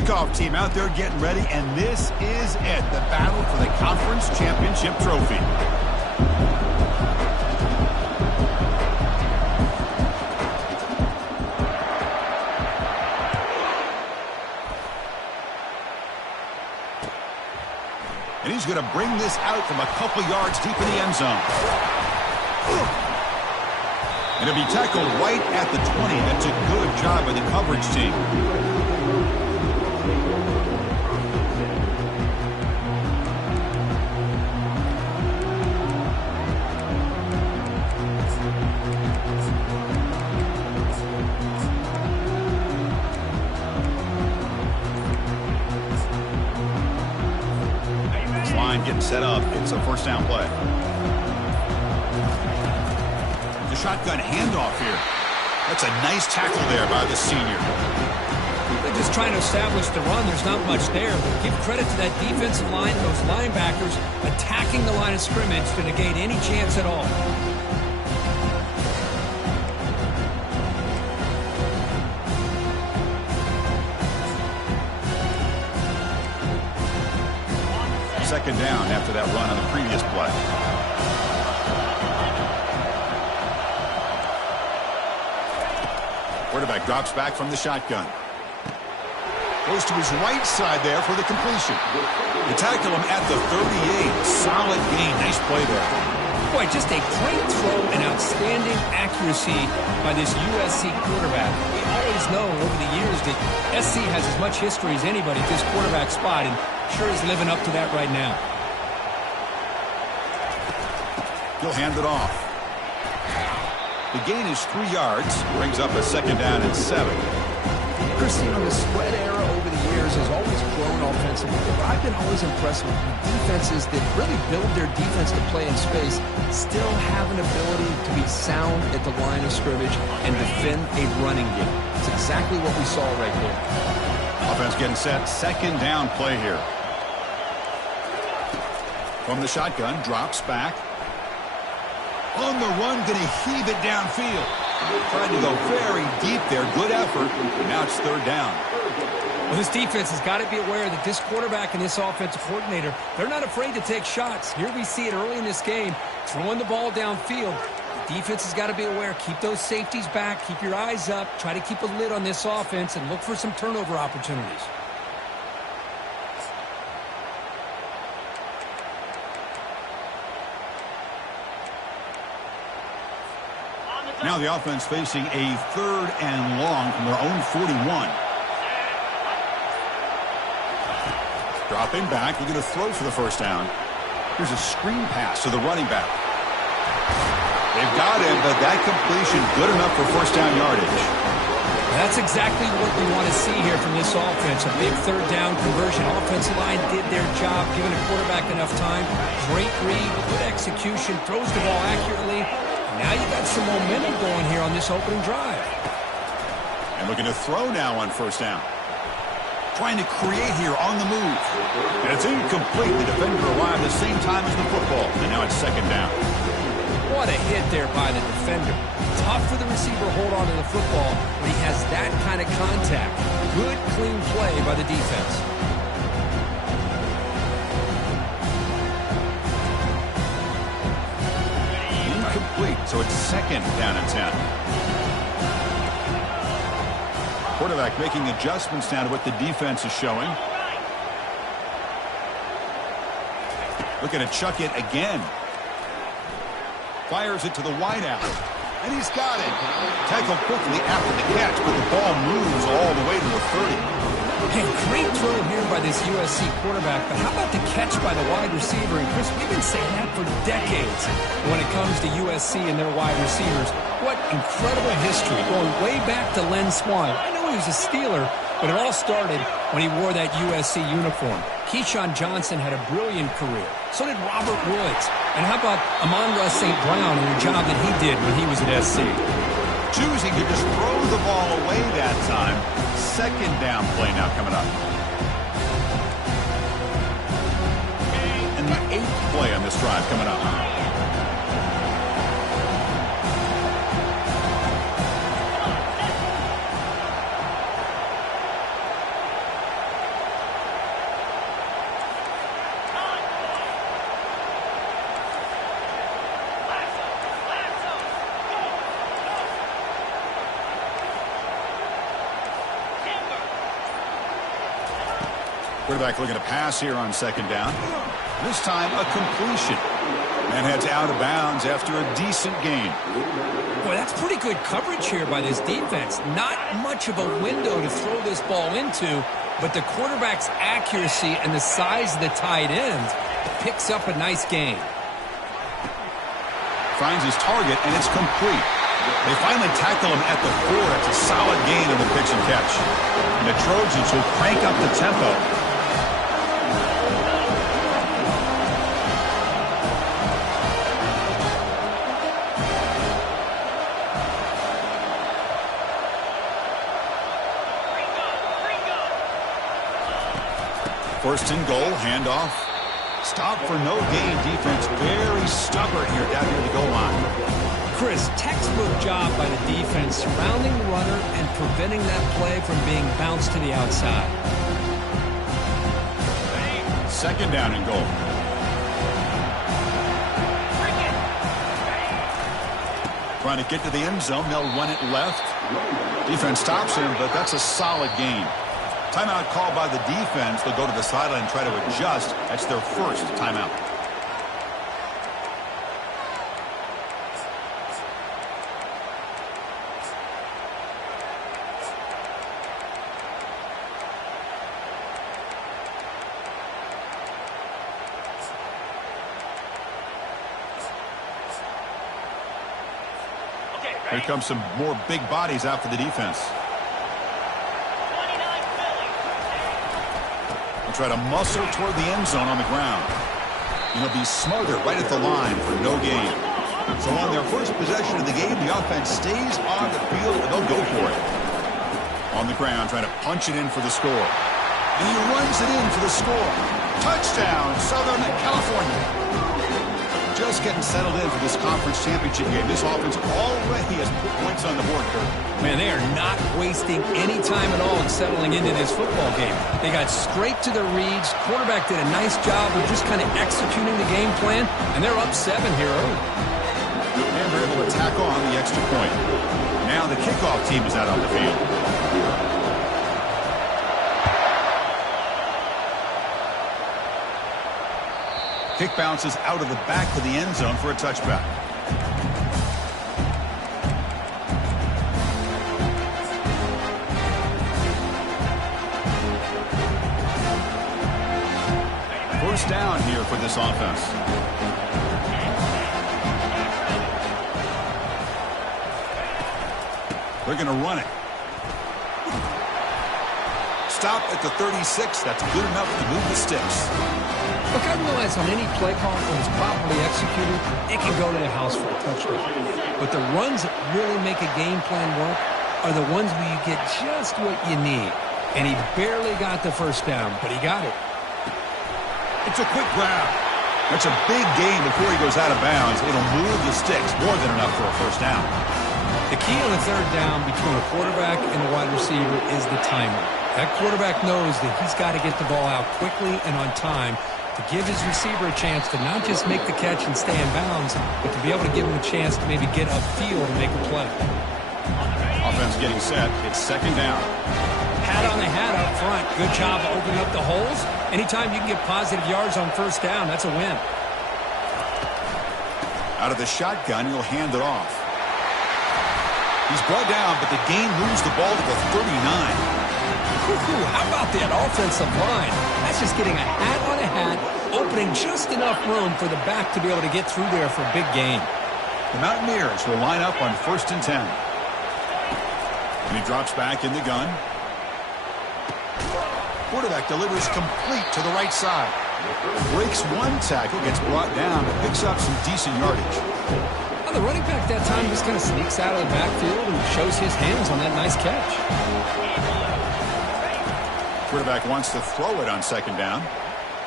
Kickoff team out there getting ready, and this is it, the battle for the conference championship trophy. And he's going to bring this out from a couple yards deep in the end zone. And it'll be tackled right at the 20. That's a good job by the coverage team. Getting set up. It's a first down play. The shotgun handoff here. That's a nice tackle there by the senior. They're just trying to establish the run. There's not much there. But give credit to that defensive line and those linebackers attacking the line of scrimmage to negate any chance at all. Second down after that run on the previous play. Quarterback drops back from the shotgun. Goes to his right side there for the completion. They tackle him at the 38. Solid gain. Nice play there. Boy, just a great throw and outstanding accuracy by this USC quarterback. We always know over the years that SC has as much history as anybody at this quarterback spot, and sure is living up to that right now. He'll hand it off. The gain is 3 yards. Brings up a second down and 7. Chris, you know, the spread era over the years has always grown offensively. But I've been always impressed with defenses that really build their defense to play in space, still have an ability to be sound at the line of scrimmage and defend a running game. It's exactly what we saw right there. Offense getting set. Second down play here. From the shotgun, drops back. On the run, going to heave it downfield. Trying to go very deep there. Good effort. Now it's third down. Well, this defense has got to be aware that this quarterback and this offensive coordinator, they're not afraid to take shots. Here we see it early in this game, throwing the ball downfield. The defense has got to be aware. Keep those safeties back. Keep your eyes up. Try to keep a lid on this offense and look for some turnover opportunities. Now the offense facing a third and long from their own 41. Dropping back, looking to throw for the first down. Here's a screen pass to the running back. They've got him, but that completion good enough for first down yardage. That's exactly what we want to see here from this offense. A big third down conversion. Offensive line did their job, giving the quarterback enough time. Great read, good execution, throws the ball accurately. Now you got some momentum going here on this opening drive. And looking to throw now on first down. Trying to create here on the move. And it's incomplete. The defender arrived at the same time as the football. And now it's second down. What a hit there by the defender. Tough for the receiver to hold on to the football when he has that kind of contact. Good, clean play by the defense. So it's second down and 10. Quarterback making adjustments now to what the defense is showing. Looking to chuck it again. Fires it to the wideout. And he's got it. Tackled quickly after the catch, but the ball moves all the way to the 30. Hey, great throw here by this USC quarterback, but how about the catch by the wide receiver? And Chris, we've been saying that for decades when it comes to USC and their wide receivers. What incredible history, going way back to Len Swann. I know he was a Steeler, but it all started when he wore that USC uniform. Keyshawn Johnson had a brilliant career. So did Robert Woods. And how about Amon-Ra St. Brown and the job that he did when he was at SC? Choosing to just throw the ball away that time. Second down play now coming up. And the 8th play on this drive coming up. Quarterback looking to pass here on second down. This time a completion. And heads out of bounds after a decent gain. Boy, that's pretty good coverage here by this defense. Not much of a window to throw this ball into, but the quarterback's accuracy and the size of the tight end picks up a nice gain. Finds his target, and it's complete. They finally tackle him at the 4. It's a solid gain on the pitch and catch. And the Trojans will crank up the tempo. First and goal, handoff. Stop for no gain. Defense very stubborn here down near the goal line. Chris, textbook job by the defense surrounding the runner and preventing that play from being bounced to the outside. Second down and goal. Trying to get to the end zone. They'll run it left. Defense stops him, but that's a solid gain. Timeout called by the defense. They'll go to the sideline and try to adjust. That's their first timeout. Here comes some more big bodies out for the defense. Try to muscle toward the end zone on the ground. And he'll be smothered right at the line for no gain. So on their first possession of the game, the offense stays on the field and they'll go for it. On the ground, trying to punch it in for the score. And he runs it in for the score. Touchdown, Southern California. Just getting settled in for this conference championship game. This offense already has put points on the board, Kurt. Man, they are not wasting any time at all in settling into this football game. They got straight to their reads. Quarterback did a nice job of just kind of executing the game plan, and they're up 7 here early. And they're able to tack on the extra point. Now the kickoff team is out on the field. Kick bounces out of the back of the end zone for a touchback. First down here for this offense. They're going to run it. Stop at the 36. That's good enough to move the sticks. Look, I realize on any play call, when it's properly executed, it can go to the house for a touchdown. But the runs that really make a game plan work are the ones where you get just what you need. And he barely got the first down, but he got it. It's a quick grab. That's a big gain before he goes out of bounds. It'll move the sticks more than enough for a first down. The key on the third down between a quarterback and a wide receiver is the timing. That quarterback knows that he's got to get the ball out quickly and on time to give his receiver a chance to not just make the catch and stay in bounds, but to be able to give him a chance to maybe get upfield and make a play. Offense getting set. It's second down. Hat on the hat up front. Good job opening up the holes. Anytime you can get positive yards on first down, that's a win. Out of the shotgun, he'll hand it off. He's brought down, but the gain moves the ball to the 39. How about that offensive line? That's just getting a hat on a hat, opening just enough room for the back to be able to get through there for a big gain. The Mountaineers will line up on 1st and 10. And he drops back in the gun. Quarterback delivers complete to the right side. Breaks one tackle, gets brought down, but picks up some decent yardage. Well, the running back that time just kind of sneaks out of the backfield and shows his hands on that nice catch. Quarterback wants to throw it on second down.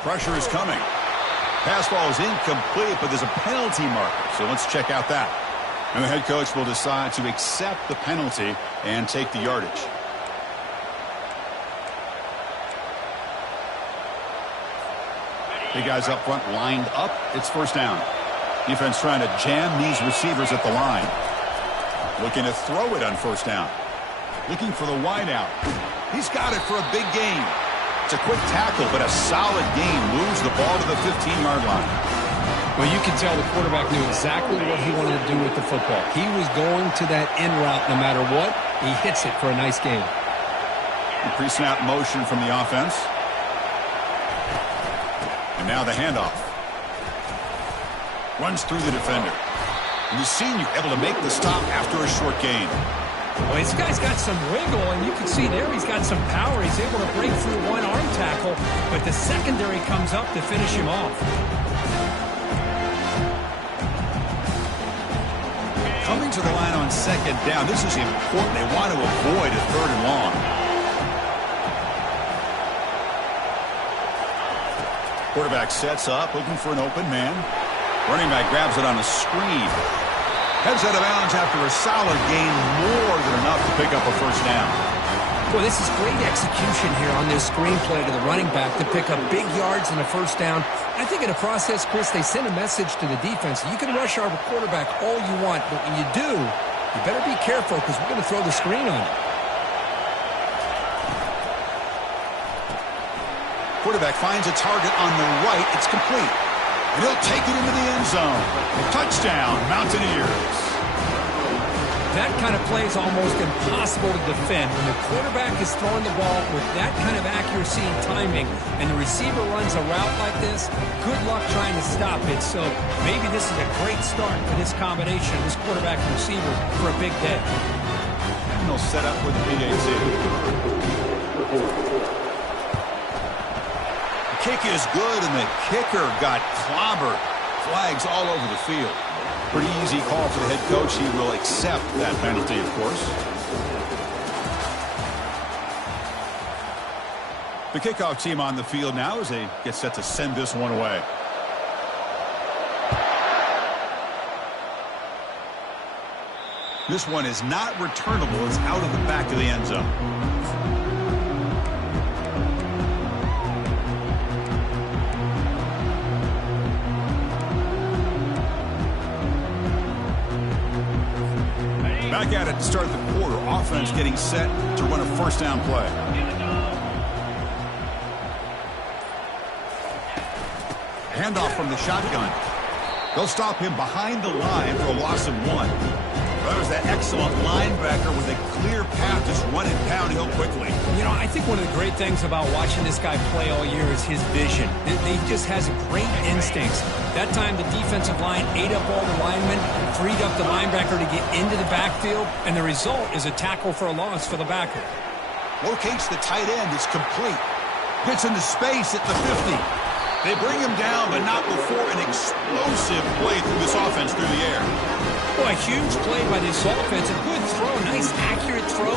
Pressure is coming. Pass ball is incomplete, but there's a penalty marker, so let's check out that. And the head coach will decide to accept the penalty and take the yardage. Big guys up front lined up. It's first down. Defense trying to jam these receivers at the line. Looking to throw it on first down. Looking for the wide out. He's got it for a big gain. It's a quick tackle, but a solid gain moves the ball to the 15-yard line. Well, you can tell the quarterback knew exactly what he wanted to do with the football. He was going to that in route no matter what. He hits it for a nice gain. Pre-snap motion from the offense. And now the handoff. Runs through the defender. And the senior able to make the stop after a short gain. Well, this guy's got some wiggle, and you can see there he's got some power. He's able to break through one arm tackle, but the secondary comes up to finish him off. Coming to the line on second down. This is important. They want to avoid a third and long. Quarterback sets up, looking for an open man. Running back grabs it on a screen. Heads out of bounds after a solid gain, more than enough to pick up a first down. Boy, this is great execution here on this screenplay to the running back to pick up big yards and a first down. I think in the process, Chris, they send a message to the defense. You can rush our quarterback all you want, but when you do, you better be careful because we're going to throw the screen on you. Quarterback finds a target on the right. It's complete. And he'll take it into the end zone. Touchdown, Mountaineers. That kind of play is almost impossible to defend. When the quarterback is throwing the ball with that kind of accuracy and timing, and the receiver runs a route like this, good luck trying to stop it. So maybe this is a great start for this combination, this quarterback and receiver, for a big day. And they'll set up with the PAT. The kick is good, and the kicker got clobbered. Flags all over the field. Pretty easy call for the head coach. He will accept that penalty, of course. The kickoff team on the field now as they get set to send this one away. This one is not returnable. It's out of the back of the end zone. Back at it to start the quarter. Offense getting set to run a first down play. Handoff from the shotgun. They'll stop him behind the line for a loss of 1. There's that excellent linebacker with a clear path just running downhill quickly. You know, I think one of the great things about watching this guy play all year is his vision. He just has great instincts. That time the defensive line ate up all the linemen, freed up the linebacker to get into the backfield, and the result is a tackle for a loss for the backer. Locates the tight end. It's complete. Gets into space at the 50. They bring him down, but not before an explosive play through this offense through the air. Boy, a huge play by this offense. A good throw, nice accurate throw,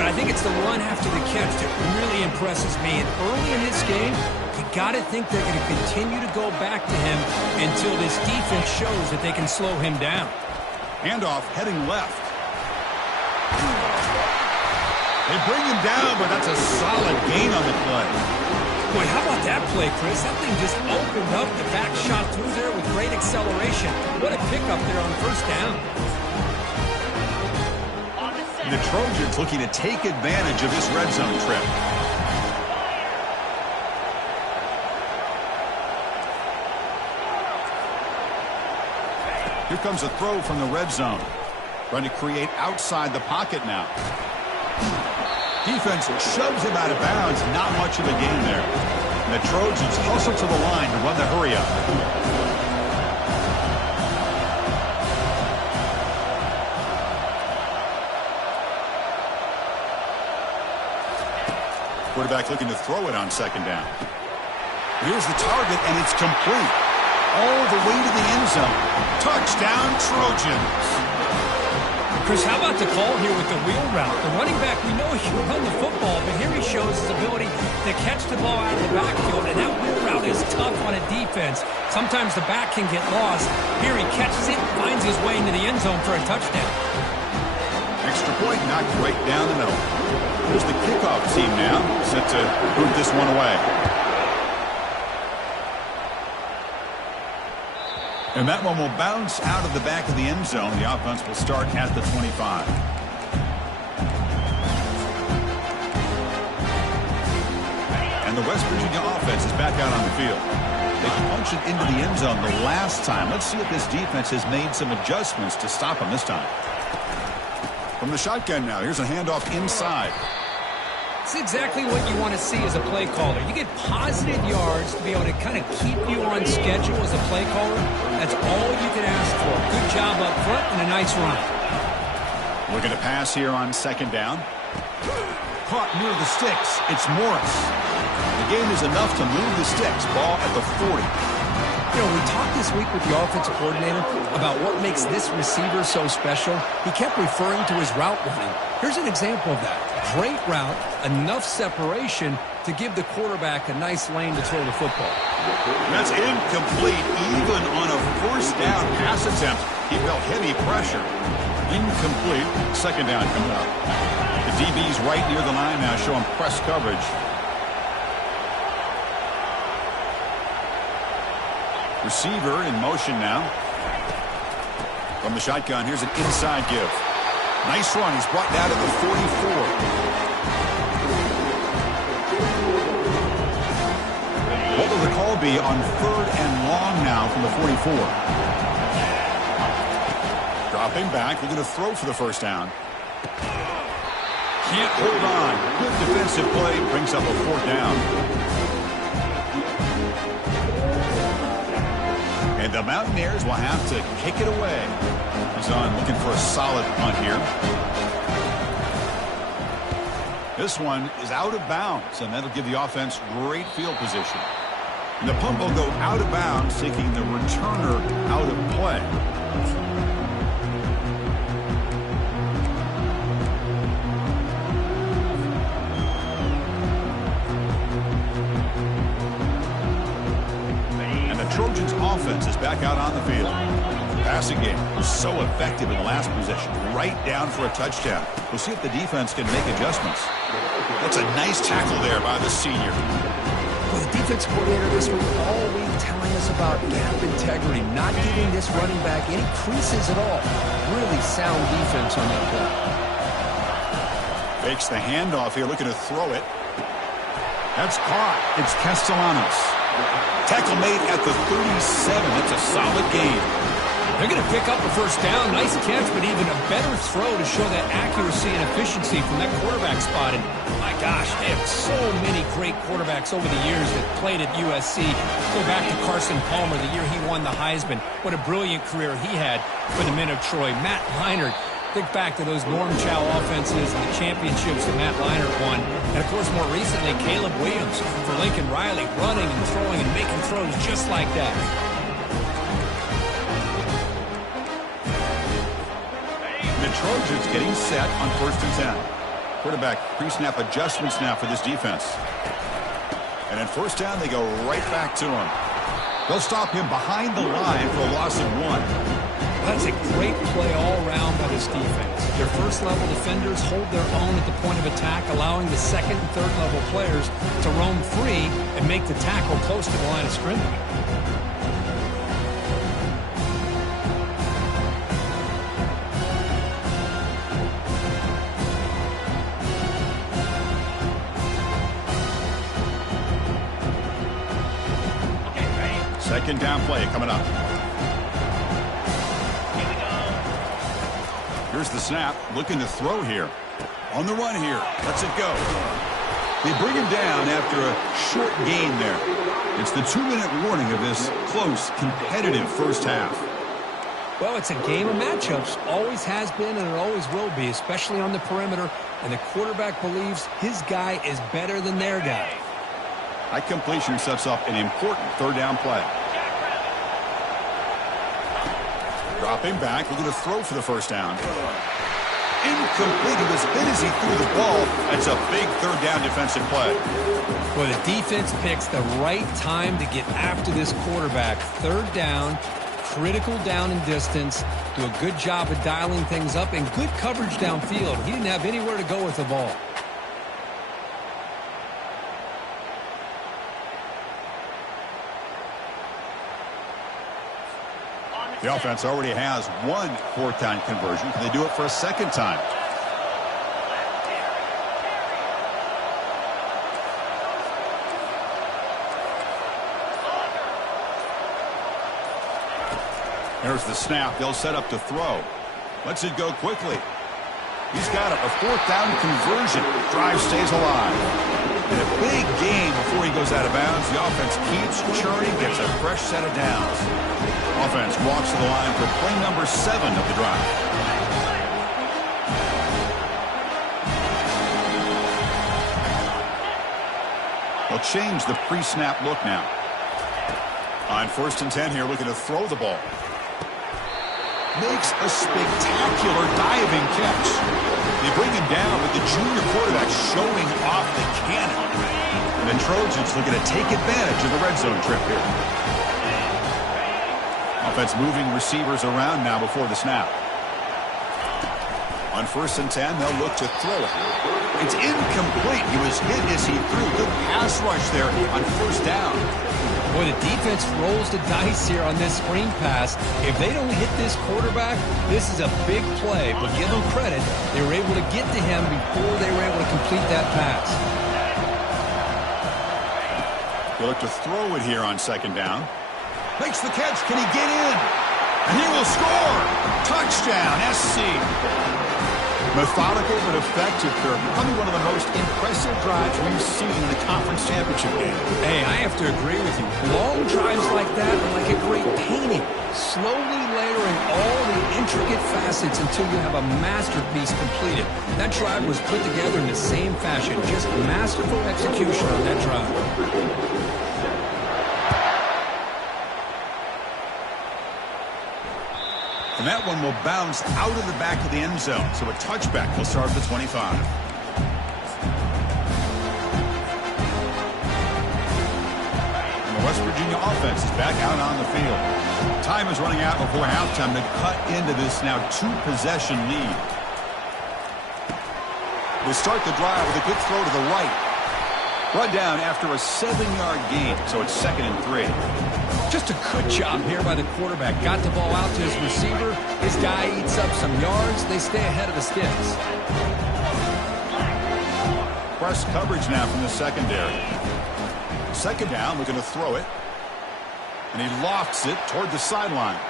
but I think it's the run after the catch that really impresses me. And early in this game, you got to think they're going to continue to go back to him until this defense shows that they can slow him down. Handoff heading left. They bring him down, but that's a solid gain on the play. Boy, how about that play, Chris? That thing just opened up. The back shot through there with great acceleration. What a pickup there on first down. The Trojans looking to take advantage of this red zone trip. Here comes a throw from the red zone. Trying to create outside the pocket now. Defense shoves him out of bounds. Not much of a gain there. And the Trojans hustle to the line to run the hurry-up. Quarterback looking to throw it on second down. Here's the target, and it's complete. All the way to the end zone. Touchdown, Trojans. Chris, how about the call here with the wheel route? The running back, we know he can run the football, but here he shows his ability to catch the ball out of the backfield, and that wheel route is tough on a defense. Sometimes the back can get lost. Here he catches it, finds his way into the end zone for a touchdown. Extra point knocked right down the middle. Here's the kickoff team now, set to boot this one away. And that one will bounce out of the back of the end zone. The offense will start at the 25. And And the West Virginia offense is back out on the field. They punched it into the end zone the last time. Let's see if this defense has made some adjustments to stop them this time. From the shotgun now, here's a handoff inside. It's exactly what you want to see as a play caller. You get positive yards to be able to kind of keep you on schedule as a play caller. That's all you can ask for. Good job up front and a nice run. Looking to pass here on second down. Caught near the sticks. It's Morris. The gain is enough to move the sticks. Ball at the 40. You know, we talked this week with the offensive coordinator about what makes this receiver so special. He kept referring to his route running. Here's an example of that. Great route, enough separation to give the quarterback a nice lane to throw the football. That's incomplete. Even on a first down pass attempt, he felt heavy pressure. Incomplete. Second down coming up. The DB's right near the line now, showing press coverage. Receiver in motion now. From the shotgun, here's an inside give. Nice run. He's brought down to the 44. What will the call be on third and long now from the 44? Dropping back. We're going to throw for the first down. Can't hold on. Good defensive play. Brings up a fourth down. And the Mountaineers will have to kick it away. He's on looking for a solid punt here. This one is out of bounds, and that'll give the offense great field position. And the punt will go out of bounds, taking the returner out of play. Trojans offense is back out on the field. Passing game was so effective in the last possession, right down for a touchdown. We'll see if the defense can make adjustments. That's a nice tackle there by the senior. Well, the defense coordinator this week all week telling us about gap integrity, not giving this running back any creases at all. Really sound defense on that play. Fakes the handoff here, looking to throw it. That's caught. It's Castellanos. Tackle made at the 37. That's a solid gain. They're going to pick up a first down. Nice catch, but even a better throw to show that accuracy and efficiency from that quarterback spot. And my gosh, they have so many great quarterbacks over the years that played at USC. Go back to Carson Palmer, the year he won the Heisman. What a brilliant career he had for the men of Troy. Matt Leinart. Think back to those Norm Chow offenses and the championships that Matt Leinart won. And, of course, more recently, Caleb Williams for Lincoln Riley, running and throwing and making throws just like that. The Trojans getting set on 1st and 10. Quarterback pre-snap adjustments now for this defense. And at first down, they go right back to him. They'll stop him behind the line for a loss of 1. That's a great play all around by this defense. Their first-level defenders hold their own at the point of attack, allowing the second and third-level players to roam free and make the tackle close to the line of scrimmage. Second down play coming up. Here's the snap, looking to throw here. On the run here, lets it go. They bring him down after a short gain there. It's the 2-minute warning of this close, competitive first half. Well, it's a game of matchups. Always has been and it always will be, especially on the perimeter. And the quarterback believes his guy is better than their guy. That completion sets up an important third down play. Dropping back, looking to throw for the first down. Incomplete. He was hit as he threw the ball. That's a big third down defensive play. Well, the defense picks the right time to get after this quarterback. Third down, critical down and distance. Do a good job of dialing things up and good coverage downfield. He didn't have anywhere to go with the ball. The offense already has one fourth down conversion. Can they do it for a second time? There's the snap. They'll set up to throw. Lets it go quickly. He's got a fourth down conversion. Drive stays alive. And a big game before he goes out of bounds. The offense keeps churning, gets a fresh set of downs. Offense walks to the line for play number 7 of the drive. They'll change the pre-snap look now. On 1st and 10 here, looking to throw the ball. Makes a spectacular diving catch. They bring him down with the junior quarterback showing off the cannon. And the Trojans looking to take advantage of the red zone trip here. Offense moving receivers around now before the snap. On 1st and 10, they'll look to throw it. It's incomplete. He was hit as he threw. Good pass rush there on 1st down. Boy, the defense rolls the dice here on this screen pass. If they don't hit this quarterback, this is a big play. But give them credit, they were able to get to him before they were able to complete that pass. They look to throw it here on 2nd down. Makes the catch. Can he get in? And he will score. Touchdown, SC. Methodical but effective, Kirk. Probably one of the most impressive drives we've seen in the conference championship game. Hey, I have to agree with you. Long drives like that are like a great painting. Slowly layering all the intricate facets until you have a masterpiece completed. That drive was put together in the same fashion. Just masterful execution on that drive. And that one will bounce out of the back of the end zone. So a touchback will start at the 25. And the West Virginia offense is back out on the field. Time is running out before halftime to cut into this now 2-possession lead. They start the drive with a good throw to the right. Brought down after a 7-yard gain, so it's 2nd and 3. Just a good job here by the quarterback. Got the ball out to his receiver. His guy eats up some yards. They stay ahead of the sticks. Press coverage now from the secondary. 2nd down, looking to throw it. And he lofts it toward the sideline.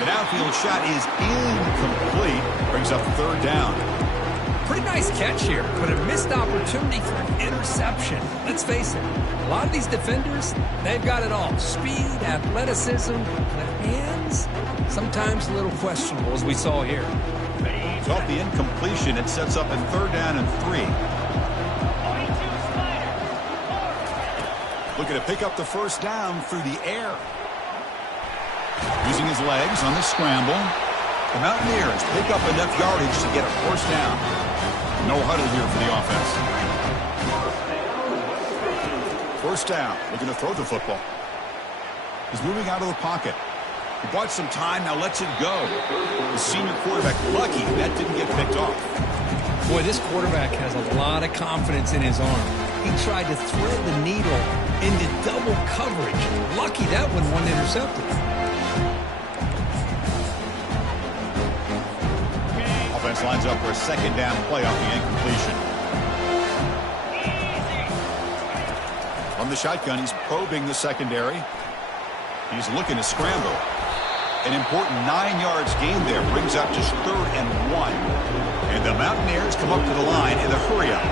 The downfield shot is incomplete. Brings up 3rd down. Pretty nice catch here, but a missed opportunity for an interception. Let's face it, a lot of these defenders, they've got it all. Speed, athleticism, but hands, sometimes a little questionable, as we saw here. So off the incompletion, it sets up a 3rd down and 3. Looking to pick up the 1st down through the air. Using his legs on the scramble. The Mountaineers pick up enough yardage to get a 1st down. No huddle here for the offense. 1st down, looking to throw the football. He's moving out of the pocket. He bought some time, now lets it go. The senior quarterback, lucky that didn't get picked off. Boy, this quarterback has a lot of confidence in his arm. He tried to thread the needle into double coverage. Lucky that one wasn't intercepted. Offense lines up for a 2nd down play off the incompletion. From the shotgun, he's probing the secondary. He's looking to scramble. An important 9 yards gain there brings up just 3rd and 1. And the Mountaineers come up to the line in the hurry-up.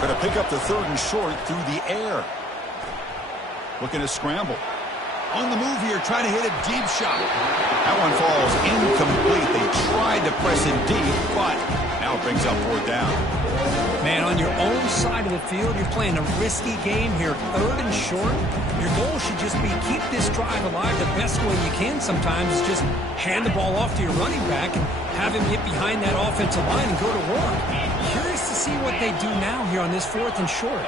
Going to pick up the 3rd and short through the air. Looking to scramble. On the move here, trying to hit a deep shot. That one falls incomplete. They tried to press it deep, but now it brings up 4th down. Man, on your own side of the field, you're playing a risky game here. 3rd and short. Your goal should just be keep this drive alive the best way you can sometimes is just hand the ball off to your running back and have him get behind that offensive line and go to work. Curious to see what they do now here on this 4th and short.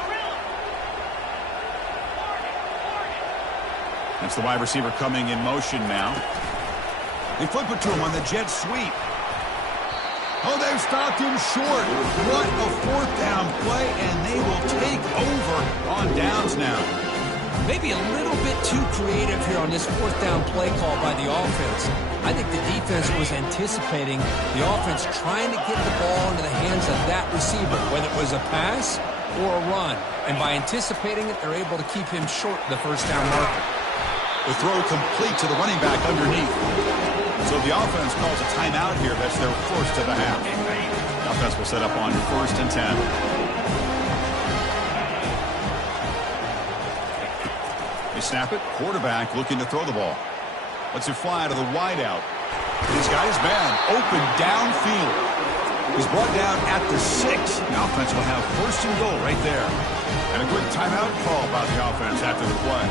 That's the wide receiver coming in motion now. They flip it to him on the jet sweep. Oh, they've stopped him short. What a 4th down play, and they will take over on downs now. Maybe a little bit too creative here on this 4th down play call by the offense. I think the defense was anticipating the offense trying to get the ball into the hands of that receiver, whether it was a pass or a run. And by anticipating it, they're able to keep him short of the first down marker. The throw complete to the running back underneath. So the offense calls a timeout here. That's their first of the half. The offense will set up on 1st and 10. They snap it. Quarterback looking to throw the ball. Lets it fly to the wideout. He's got his man open downfield. He's brought down at the 6. The offense will have 1st and goal right there. And a quick timeout call by the offense after the play.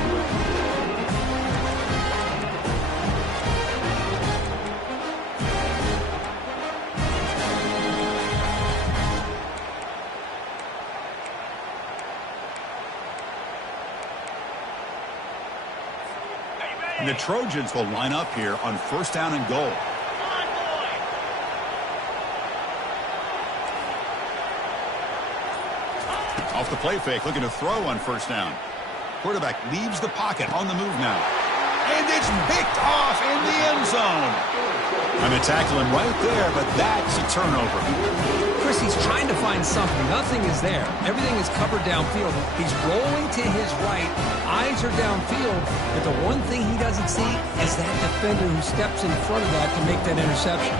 And the Trojans will line up here on 1st down and goal. Off the play fake, looking to throw on 1st down. Quarterback leaves the pocket, on the move now. And it's picked off in the end zone. And they tackle him right there, but that's a turnover. Chris, he's trying to find something. Nothing is there. Everything is covered downfield. He's rolling to his right. Eyes are downfield. But the one thing he doesn't see is that defender who steps in front of that to make that interception.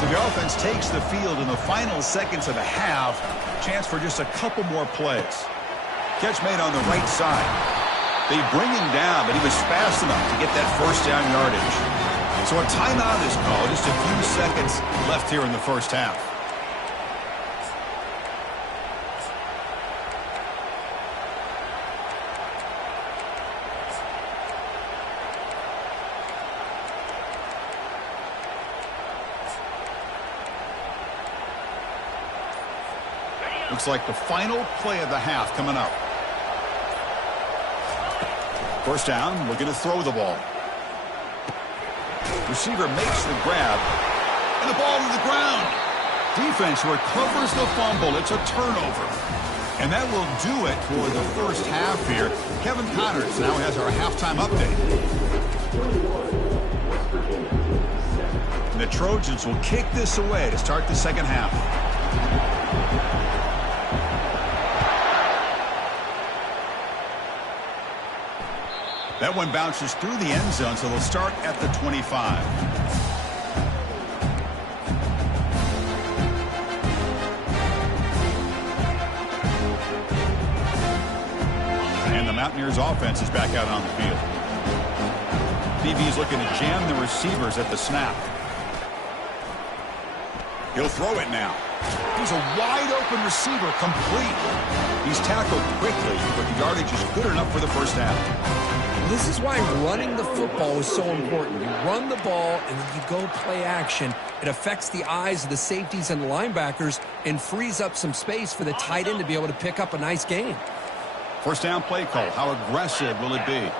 So the offense takes the field in the final seconds of the half. Chance for just a couple more plays. Catch made on the right side. They bring him down, but he was fast enough to get that 1st down yardage. So a timeout is called. Just a few seconds left here in the first half. Looks like the final play of the half coming up. 1st down, looking to throw the ball. Receiver makes the grab, and the ball to the ground. Defense recovers the fumble. It's a turnover. And that will do it for the first half here. Kevin Connors now has our halftime update. And the Trojans will kick this away to start the second half. That one bounces through the end zone, so they'll start at the 25. And the Mountaineers offense is back out on the field. DB is looking to jam the receivers at the snap. He'll throw it now. He's a wide-open receiver, complete. He's tackled quickly, but the yardage is good enough for the first down. This is why running the football is so important. You run the ball, and then you go play action. It affects the eyes of the safeties and the linebackers and frees up some space for the tight end to be able to pick up a nice gain. 1st down play call. How aggressive will it be?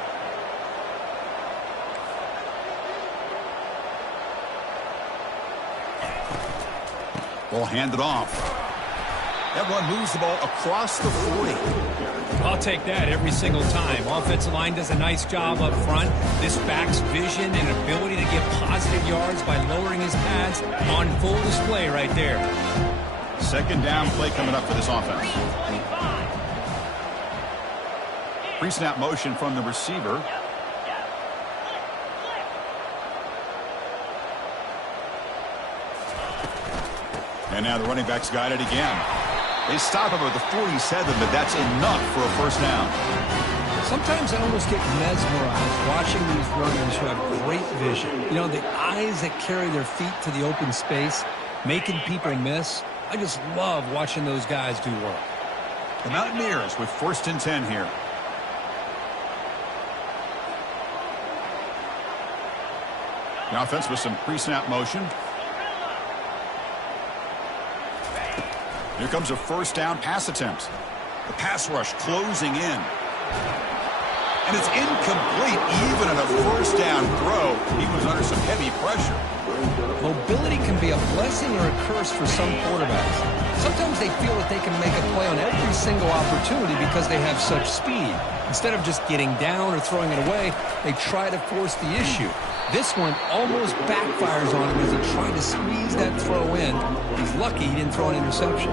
Ball handed off. That one moves the ball across the 40. I'll take that every single time. Offensive line does a nice job up front. This back's vision and ability to get positive yards by lowering his pads on full display right there. 2nd down play coming up for this offense. Pre-snap motion from the receiver. And now the running back's got it again. They stop him at the 47, but that's enough for a 1st down. Sometimes I almost get mesmerized watching these runners who have great vision. You know, the eyes that carry their feet to the open space, making people miss. I just love watching those guys do work. The Mountaineers with 1st and 10 here. The offense with some pre-snap motion. Here comes a 1st down pass attempt. The pass rush closing in. And it's incomplete even on a 1st down throw. He was under some heavy pressure. Mobility can be a blessing or a curse for some quarterbacks. Sometimes they feel that they can make a play on every single opportunity because they have such speed. Instead of just getting down or throwing it away, they try to force the issue. This one almost backfires on him as he tried to squeeze that throw in. He's lucky he didn't throw an interception.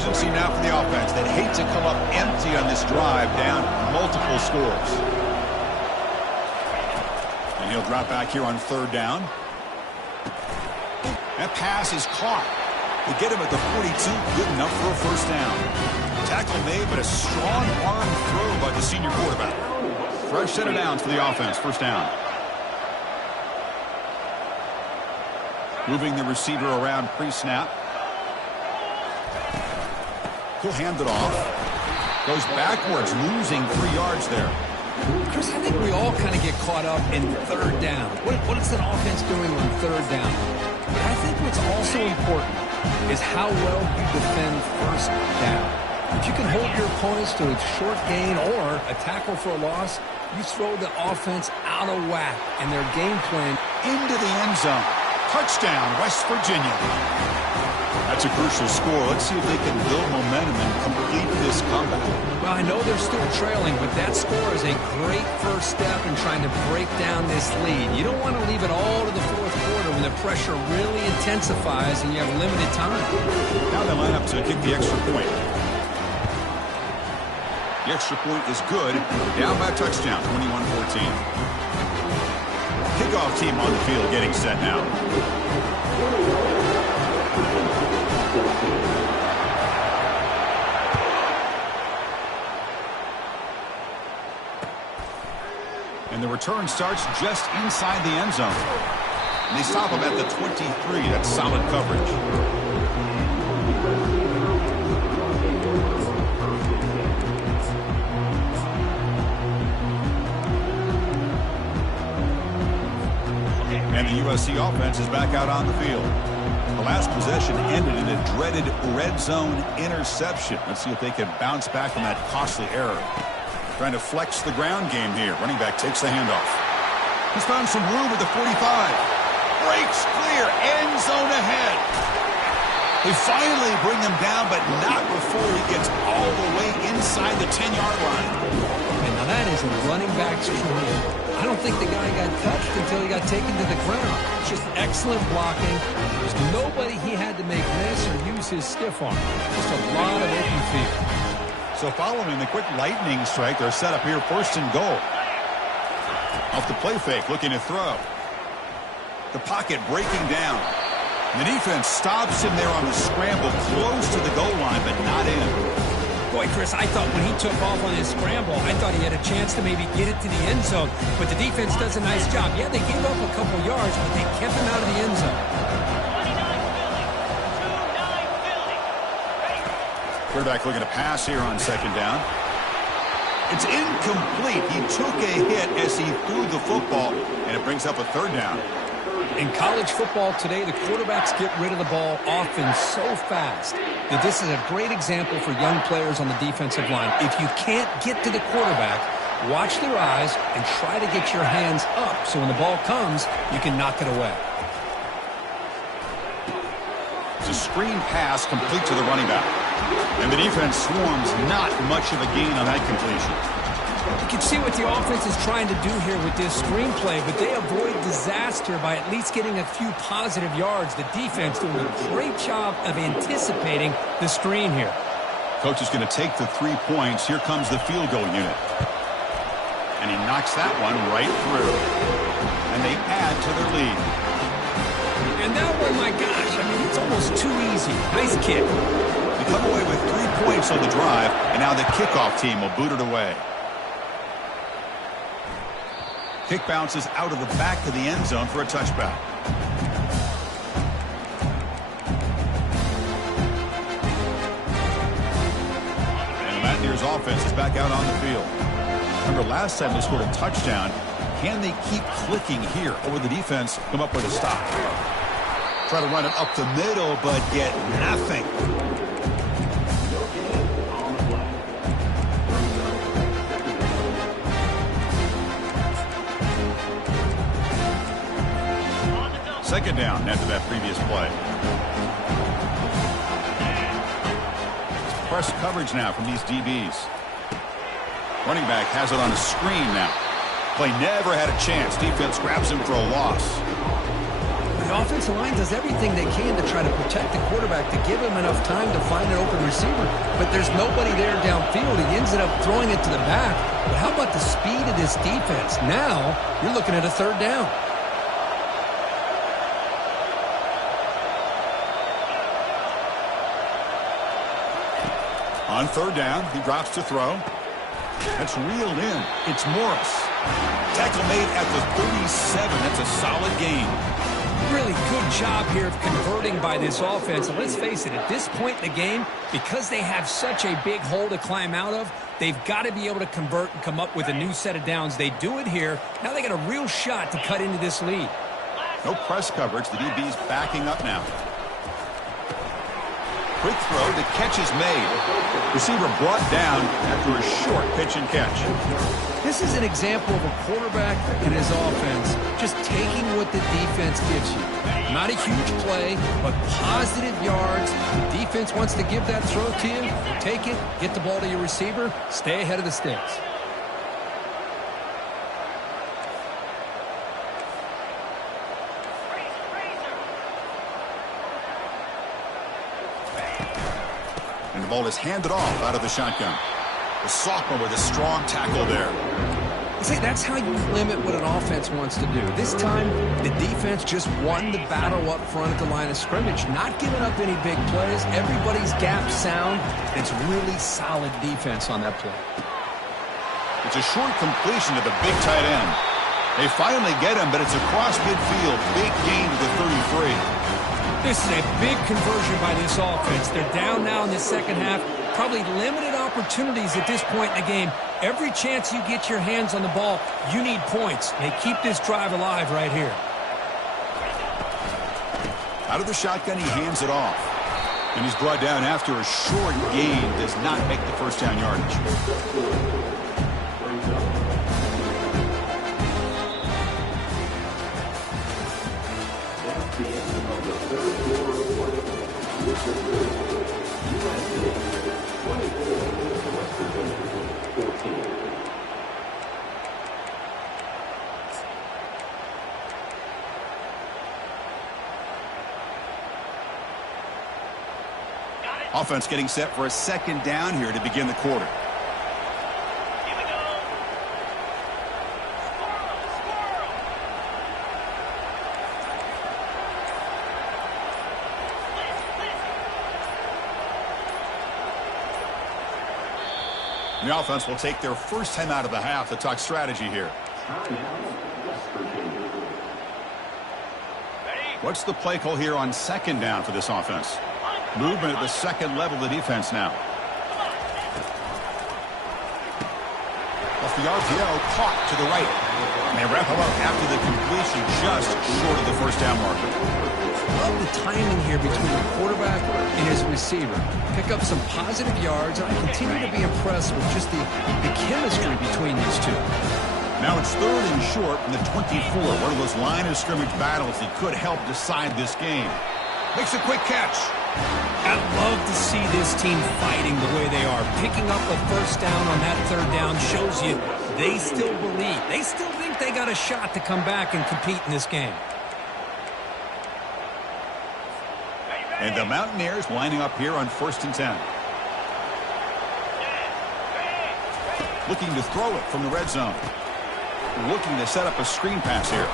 urgency now for the offense. They'd hate to come up empty on this drive, down multiple scores. And he'll drop back here on 3rd down. That pass is caught. They get him at the 42, good enough for a 1st down. Tackle made, but a strong arm throw by the senior quarterback. Fresh set of downs for the offense, 1st down. Moving the receiver around pre-snap. He'll hand it off. Goes backwards, losing 3 yards there. Chris, I think we all kind of get caught up in 3rd down. What is an offense doing on 3rd down? But I think what's also important is how well you defend 1st down. If you can hold your opponents to a short gain or a tackle for a loss, you throw the offense out of whack and their game plan into the end zone. Touchdown, West Virginia. That's a crucial score. Let's see if they can build momentum and complete this comeback. Well, I know they're still trailing, but that score is a great first step in trying to break down this lead. You don't want to leave it all to the 4th quarter when the pressure really intensifies and you have limited time. Now they line up to kick the extra point. The extra point is good. Down by a touchdown, 21-14. Kickoff team on the field getting set now. And the return starts just inside the end zone. And they stop him at the 23. That's solid coverage. And the USC offense is back out on the field. The last possession ended in a dreaded red zone interception. Let's see if they can bounce back from that costly error. Trying to flex the ground game here. Running back takes the handoff. He's found some room at the 45. Breaks clear. End zone ahead. They finally bring him down, but not before he gets all the way inside the 10-yard line. And now that is a running back's dream. I don't think the guy got touched until he got taken to the ground. It's just excellent blocking. There's nobody he had to make miss or use his stiff arm. Just a lot of open field. So following the quick lightning strike, they're set up here 1st and goal. Off the play fake, looking to throw. The pocket breaking down. The defense stops him there on the scramble, close to the goal line, but not in. Boy, Chris, I thought when he took off on his scramble, I thought he had a chance to maybe get it to the end zone. But the defense does a nice job. Yeah, they gave up a couple yards, but they kept him out of the end zone. Quarterback looking to pass here on 2nd down. It's incomplete. He took a hit as he threw the football, and it brings up a 3rd down. In college football today, the quarterbacks get rid of the ball often so fast that this is a great example for young players on the defensive line. If you can't get to the quarterback, watch their eyes and try to get your hands up so when the ball comes, you can knock it away. It's a screen pass complete to the running back. And the defense swarms, not much of a gain on that completion. You can see what the offense is trying to do here with this screenplay, but they avoid disaster by at least getting a few positive yards. The defense doing a great job of anticipating the screen here. Coach is going to take the 3 points. Here comes the field goal unit. And he knocks that one right through. And they add to their lead. And that one, my gosh, I mean, it's almost too easy. Nice kick. They come away with 3 points on the drive, and now the kickoff team will boot it away. Kick bounces out of the back of the end zone for a touchback. And the Mountaineers offense is back out on the field. Remember last time they scored a touchdown. Can they keep clicking here, or will the defense come up with a stop? Try to run it up the middle, but get nothing. Second down after that previous play. Press coverage now from these DBs. Running back has it on a screen now. Play never had a chance. Defense grabs him for a loss. The offensive line does everything they can to try to protect the quarterback, to give him enough time to find an open receiver. But there's nobody there downfield. He ends up throwing it to the back. But how about the speed of this defense? Now you're looking at a third down. On third down, he drops to throw. That's reeled in. It's Morris. Tackle made at the 37. That's a solid gain. Really good job here of converting by this offense. And let's face it, at this point in the game, because they have such a big hole to climb out of, they've got to be able to convert and come up with a new set of downs. They do it here. Now they got a real shot to cut into this lead. No press coverage. The DB's backing up now. Quick throw. The catch is made. Receiver brought down after a short pitch and catch. This is an example of a quarterback and his offense just taking what the defense gives you. Not a huge play, but positive yards. The defense wants to give that throw to you. You take it, get the ball to your receiver, stay ahead of the sticks. And the ball is handed off out of the shotgun. The sophomore with a strong tackle there. See, that's how you limit what an offense wants to do. This time, the defense just won the battle up front at the line of scrimmage, not giving up any big plays. Everybody's gap sound. It's really solid defense on that play. It's a short completion to the big tight end. They finally get him, but it's across midfield. Big gain to the 33. This is a big conversion by this offense. They're down now in the second half. Probably limited opportunities at this point in the game. Every chance you get your hands on the ball, you need points. They keep this drive alive right here. Out of the shotgun, he hands it off. And he's brought down after a short gain. Does not make the first down yardage. Offense getting set for a second down here to begin the quarter. Here we go. The offense will take their first time out of the half to talk strategy here. What's the play call here on second down for this offense? Movement at the second level of the defense now. Off the RPO, caught to the right. And they wrap him up after the completion, just short of the first down marker. Love the timing here between the quarterback and his receiver. Pick up some positive yards, and I continue to be impressed with just the chemistry between these two. Now it's third and short from the 24. One of those line of scrimmage battles that could help decide this game. Makes a quick catch. I love to see this team fighting the way they are. Picking up a first down on that third down shows you they still believe. They still think they got a shot to come back and compete in this game. And the Mountaineers lining up here on 1st and 10. Looking to throw it from the red zone. Looking to set up a screen pass here.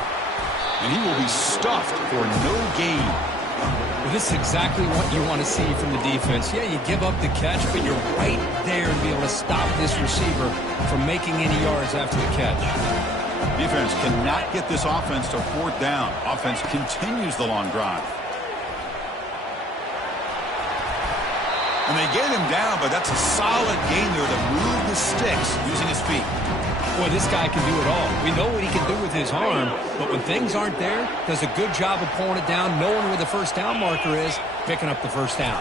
And he will be stuffed for no gain. Well, this is exactly what you want to see from the defense. Yeah, you give up the catch, but you're right there to be able to stop this receiver from making any yards after the catch. Defense cannot get this offense to fourth down. Offense continues the long drive. And they get him down, but that's a solid gain there to move the sticks using his feet. Boy, this guy can do it all. We know what he can do with his arm, but when things aren't there, does a good job of pulling it down, knowing where the first down marker is, picking up the first down.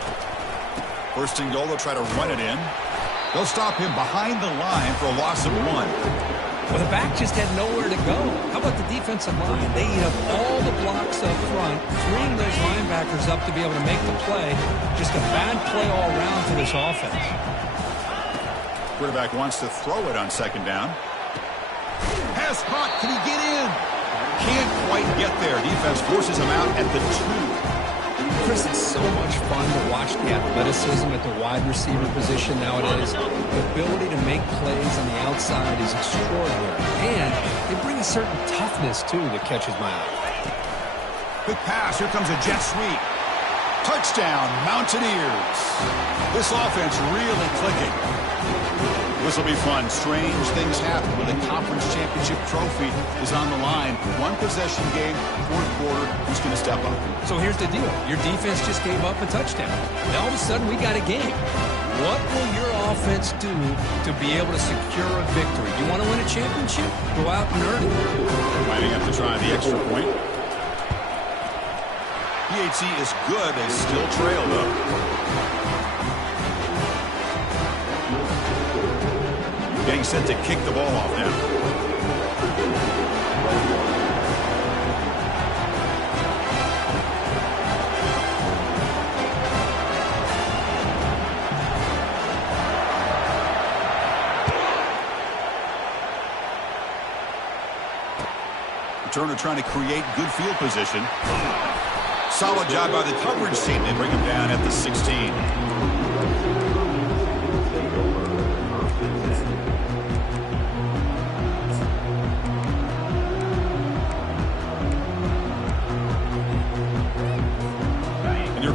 First and goal, they'll try to run it in. They'll stop him behind the line for a loss of 1. Well, the back just had nowhere to go. How about the defensive line? They eat up all the blocks up front, freeing those linebackers up to be able to make the play. Just a bad play all around for this offense. Quarterback wants to throw it on second down. Pass caught. Can he get in? Can't quite get there. Defense forces him out at the 2. Chris, it's so much fun to watch the athleticism at the wide receiver position nowadays. The ability to make plays on the outside is extraordinary. And they bring a certain toughness, too, that catches my eye. Quick pass. Here comes a jet sweep. Touchdown, Mountaineers. This offense really clicking. This will be fun. Strange things happen when the conference championship trophy is on the line. One possession game, fourth quarter. Who's going to step up? So here's the deal. Your defense just gave up a touchdown. And all of a sudden, we got a game. What will your offense do to be able to secure a victory? You want to win a championship? Go out and earn it. Might have to try the extra point. PHC is good. They still trail, though. Getting set to kick the ball off now. Returner trying to create good field position. Solid job by the coverage team. They bring him down at the 16.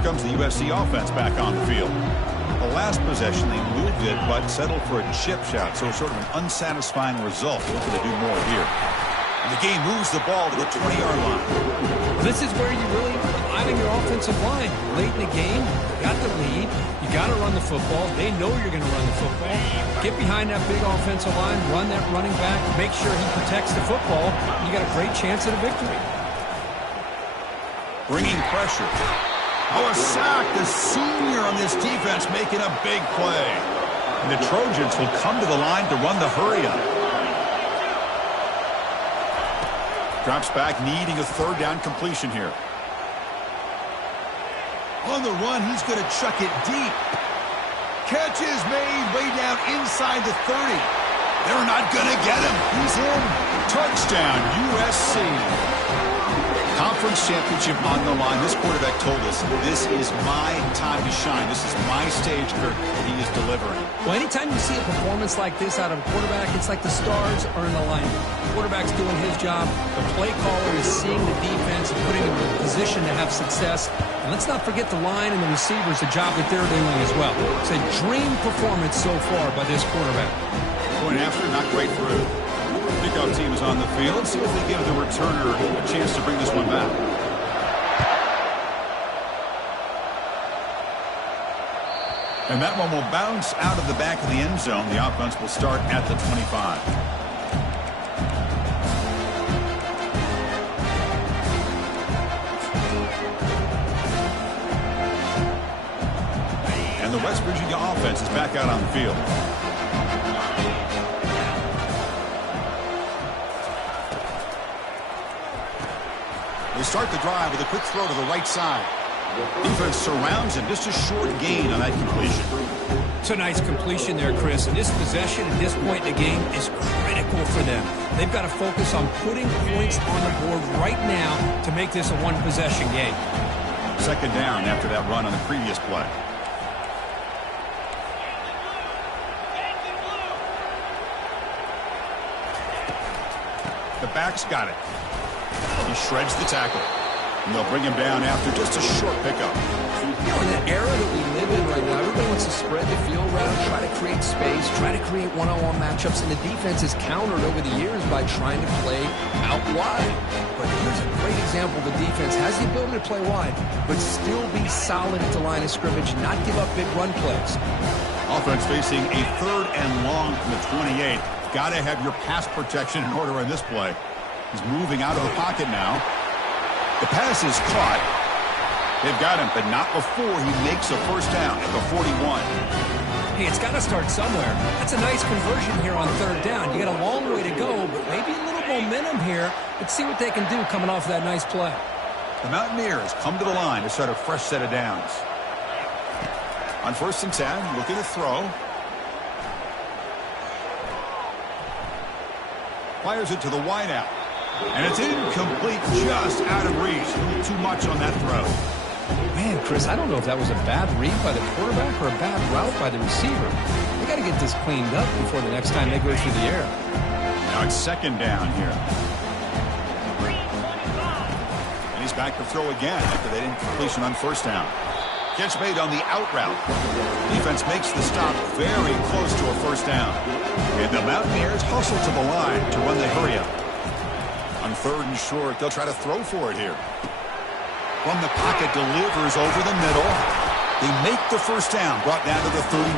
Comes the USC offense back on the field. The last possession, they moved it, but settled for a chip shot, so sort of an unsatisfying result. Looking to do more here. And the game moves the ball to the 20-yard line. This is where you really rely on your offensive line. Late in the game, you got the lead. You got to run the football. They know you're going to run the football. Get behind that big offensive line, run that running back, make sure he protects the football. You got a great chance at a victory. Bringing pressure. Oh, a sack. The senior on this defense making a big play. And the Trojans will come to the line to run the hurry-up. Drops back, needing a third down completion here. On the run, he's going to chuck it deep. Catch is made way down inside the 30. They're not going to get him. He's in. Touchdown, USC. Conference championship on the line. This quarterback told us, this is my time to shine. This is my stage, Kirk, and he is delivering. Well, anytime you see a performance like this out of a quarterback, it's like the stars are in alignment. The quarterback's doing his job. The play caller is seeing the defense and putting him in a position to have success. And let's not forget the line and the receivers, the job that they're doing as well. It's a dream performance so far by this quarterback. Going after, not great through. Kickoff team is on the field. Let's see if they give the returner a chance to bring this one back. And that one will bounce out of the back of the end zone. The offense will start at the 25. And the West Virginia offense is back out on the field. They start the drive with a quick throw to the right side. Defense surrounds him. Just a short gain on that completion. It's a nice completion there, Chris. And this possession at this point in the game is critical for them. They've got to focus on putting points on the board right now to make this a one-possession game. Second down after that run on the previous play. The back's got it. He shreds the tackle. And they'll bring him down after just a short pickup. You know, in the era that we live in right now, everybody wants to spread the field around, try to create space, try to create one-on-one matchups, and the defense has countered over the years by trying to play out wide. But here's a great example. The defense has the ability to play wide, but still be solid at the line of scrimmage, not give up big run plays. Offense facing a third and long from the 28. Got to have your pass protection in order on this play. He's moving out of the pocket now. The pass is caught. They've got him, but not before he makes a first down at the 41. Hey, it's got to start somewhere. That's a nice conversion here on third down. You got a long way to go, but maybe a little momentum here. Let's see what they can do coming off that nice play. The Mountaineers come to the line to start a fresh set of downs. On 1st and 10, looking to throw. Fires it to the wideout. And it's incomplete, just out of reach. A little too much on that throw. Man, Chris, I don't know if that was a bad read by the quarterback or a bad route by the receiver. They got to get this cleaned up before the next time they go through the air. Now it's second down here. And he's back to throw again after that incompletion on first down. Catch made on the out route. Defense makes the stop very close to a first down. And the Mountaineers hustle to the line to run the hurry up. On third and short, they'll try to throw for it here. From the pocket, delivers over the middle. They make the first down, brought down to the 31.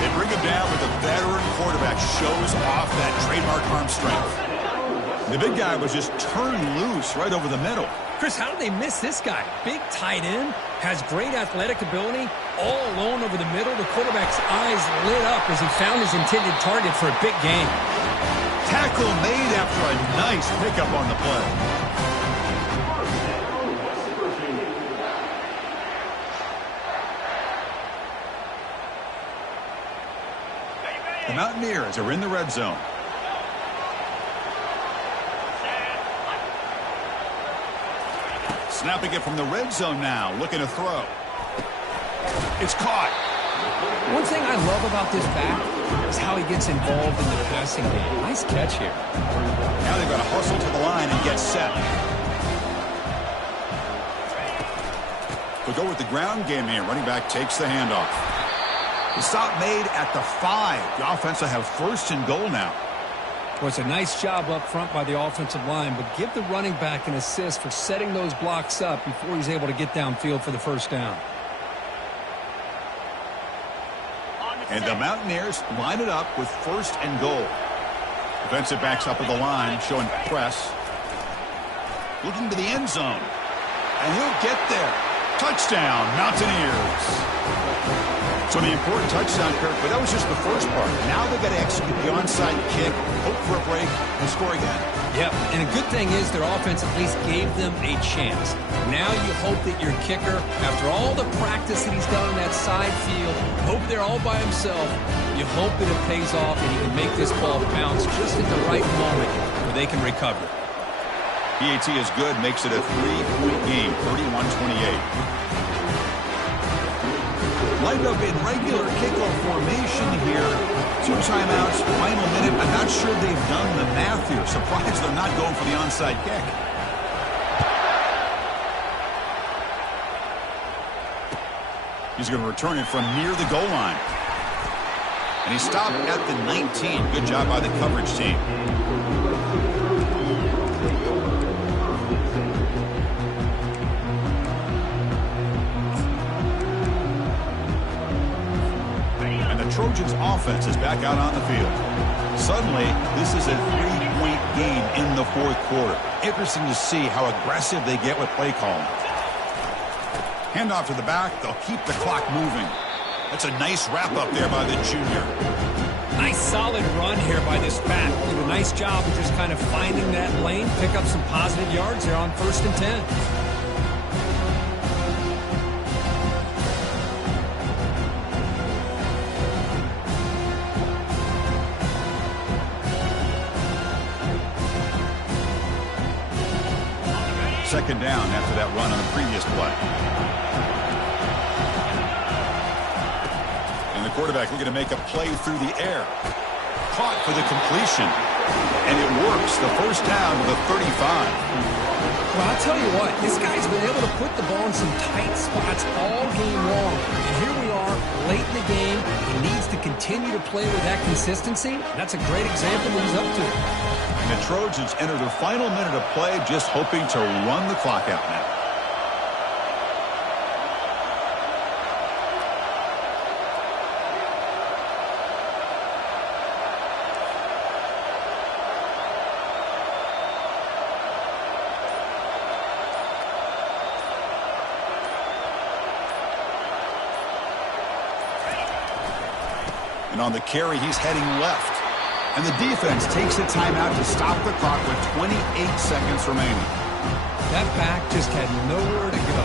They bring him down, but the veteran quarterback shows off that trademark arm strength. The big guy was just turned loose right over the middle. Chris, how did they miss this guy? Big tight end, has great athletic ability, all alone over the middle. The quarterback's eyes lit up as he found his intended target for a big gain. Tackle made after a nice pickup on the play. The Mountaineers are in the red zone. Snapping it from the red zone now, looking to throw. It's caught. One thing I love about this back is how he gets involved in the passing game. Nice catch here. Now they've got to hustle to the line and get set. We'll go with the ground game here. Running back takes the handoff. The stop made at the 5. The offense will have first and goal now. Well, it's a nice job up front by the offensive line, but give the running back an assist for setting those blocks up before he's able to get downfield for the first down. And the Mountaineers line it up with first and goal. Defensive backs up at the line, showing press. Looking to the end zone. And he'll get there. Touchdown, Mountaineers. So the important touchdown, Kirk, but that was just the first part. Now they've got to execute the onside kick, hope for a break, and score again. Yep, and a good thing is their offense at least gave them a chance. Now you hope that your kicker, after all the practice that he's done on that side field, hope they're all by himself, you hope that it pays off and he can make this ball bounce just at the right moment where they can recover. PAT is good, makes it a 3-point game, 31-28. Lined up in regular kickoff formation here. 2 timeouts, final minute. I'm not sure they've done the math here. Surprised they're not going for the onside kick. He's going to return it from near the goal line. And he stopped at the 19. Good job by the coverage team. Trojans offense is back out on the field. Suddenly, this is a 3-point game in the fourth quarter. Interesting to see how aggressive they get with play calling. Handoff to the back. They'll keep the clock moving. That's a nice wrap up there by the junior. Nice solid run here by this back. Did a nice job of just kind of finding that lane, pick up some positive yards there on 1st and 10. Second down after that run on the previous play. And the quarterback looking to make a play through the air. Caught for the completion. And it works. The first down to the 35. Well, I'll tell you what. This guy's been able to put the ball in some tight spots all game long. And here we are, late in the game. He needs to continue to play with that consistency. That's a great example that he's up to. And the Trojans enter the final minute of play, just hoping to run the clock out now. And on the carry, he's heading left. And the defense takes a timeout to stop the clock with 28 seconds remaining. That back just had nowhere to go.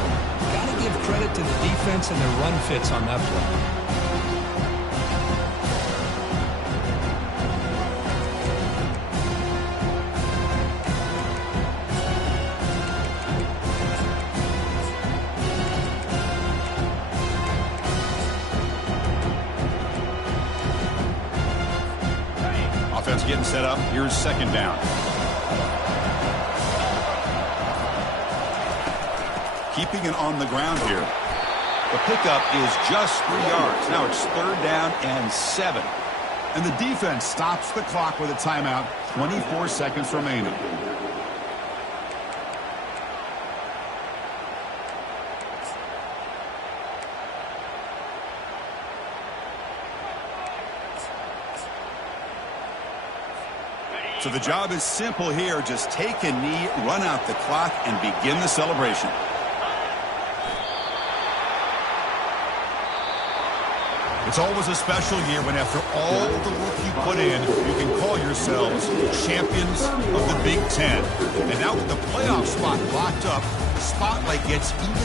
Got to give credit to the defense and their run fits on that play. offense getting set up. Here's second down. Keeping it on the ground here. The pickup is just 3 yards. Now it's third down and 7. And the defense stops the clock with a timeout. 24 seconds remaining. So the job is simple here. Just take a knee, run out the clock, and begin the celebration. It's always a special year when, after all the work you put in, you can call yourselves champions of the Big Ten. And now with the playoff spot locked up, the spotlight gets even